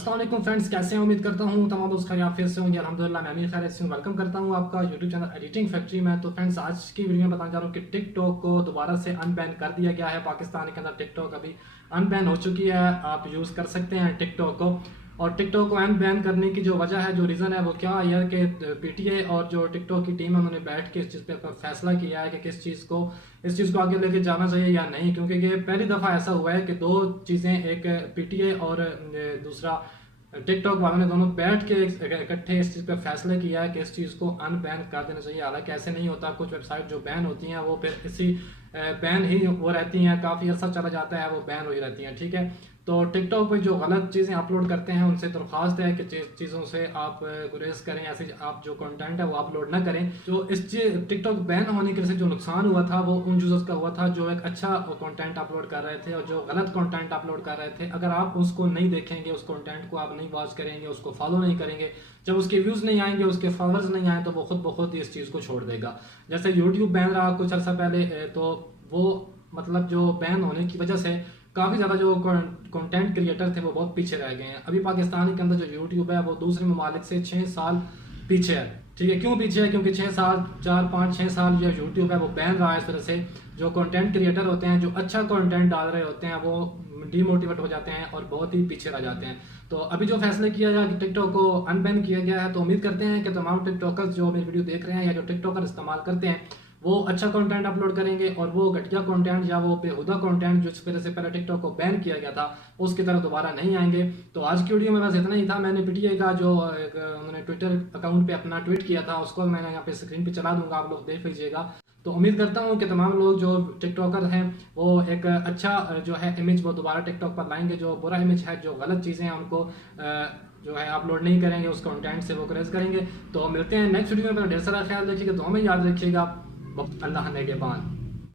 अस्सलाम वालेकुम फ्रेंड्स, कैसे हैं? उम्मीद करता हूँ तमाम दोस्त खैरियत से होंगे। अल्हम्दुलिल्लाह मैं भी खैरियत से हूँ। वेलकम करता हूँ आपका यूट्यूब चैनल एडिटिंग फैक्ट्री में। तो फ्रेंड्स, आज की वीडियो में बताना चाह रहा हूँ कि टिकटॉक को दोबारा से अनबैन कर दिया गया है। पाकिस्तान के अंदर टिकटॉक अभी अनबैन हो चुकी है। आप यूज़ कर सकते हैं टिकटॉक को। और टिकटॉक को अनबैन करने की जो वजह है, जो रीज़न है, वो क्या है यार कि पीटीए और जो टिकटॉक की टीम है उन्होंने बैठ के इस चीज़ पे फैसला किया है कि किस चीज़ को इस चीज़ को आगे लेके जाना चाहिए या नहीं। क्योंकि ये पहली दफ़ा ऐसा हुआ है कि दो चीज़ें, एक पीटीए और दूसरा टिकटॉक वालों ने दोनों बैठ के इकट्ठे इस चीज़ पे फैसला किया है कि इस चीज़ को अनबैन कर देना चाहिए। हालांकि ऐसे नहीं होता। कुछ वेबसाइट जो बैन होती हैं वो फिर इसी बैन ही वो रहती हैं, काफ़ी अर्सा चला जाता है वो बैन हो ही रहती हैं। ठीक है, तो टिकटॉक पे जो गलत चीज़ें अपलोड करते हैं उनसे दरख्वास्त है कि चीज़ों से आप गुरेज करें, ऐसे आप जो कंटेंट है वो अपलोड ना करें। जो इस टिकटॉक बैन होने की वजह से जो नुकसान हुआ था वो उन यूजर्स का हुआ था जो एक अच्छा कंटेंट अपलोड कर रहे थे और जो गलत कंटेंट अपलोड कर रहे थे। अगर आप उसको नहीं देखेंगे, उस कंटेंट को आप नहीं वॉच करेंगे, उसको फॉलो नहीं करेंगे, जब उसके व्यूज़ नहीं आएंगे, उसके फॉलोअर्स नहीं आए, तो वो खुद ब खुद इस चीज़ को छोड़ देगा। जैसे यूट्यूब बैन रहा कुछ अर्सा पहले, तो वो मतलब जो बैन होने की वजह से काफ़ी ज़्यादा जो कंटेंट क्रिएटर थे वो बहुत पीछे रह गए हैं। अभी पाकिस्तान के अंदर जो यूट्यूब है वो दूसरे ममालिक से 6 साल पीछे है। ठीक है, क्यों पीछे है? क्योंकि 6 साल, 4, 5, 6 साल जो यूट्यूब है वो बैन रहा है। इस वजह से जो कंटेंट क्रिएटर होते हैं, जो अच्छा कंटेंट डाल रहे होते हैं, वो डीमोटिवेट हो जाते हैं और बहुत ही पीछे रह जाते हैं। तो अभी जो फैसला किया गया कि टिकटॉक को अनबैन किया गया है, तो उम्मीद करते हैं कि तमाम टिकटॉकर्स जो मेरी वीडियो देख रहे हैं या जो टिकटॉकर इस्तेमाल करते हैं वो अच्छा कंटेंट अपलोड करेंगे और वो घटिया कंटेंट या वो बेहुदा कंटेंट जिस वजह से पहले टिकटॉक को बैन किया गया था उसकी तरह दोबारा नहीं आएंगे। तो आज की वीडियो में बस इतना ही था। मैंने पीटीए का जो उन्होंने ट्विटर अकाउंट पे अपना ट्वीट किया था उसको मैंने यहाँ पे स्क्रीन पे चला दूंगा, आप लोग देख लीजिएगा। तो उम्मीद करता हूँ कि तमाम लोग जो टिकटॉकर हैं वो एक अच्छा जो है इमेज वो दोबारा टिकटॉक पर लाएंगे। जो बुरा इमेज है, जो गलत चीज़ें हैं, उनको जो है अपलोड नहीं करेंगे, उस कंटेंट से वो क्रेज करेंगे। तो मिलते हैं नेक्स्ट वीडियो में। ढेर सारा ख्याल रखिएगा, तो हमें याद रखिएगा। अल्लाह ने के बान।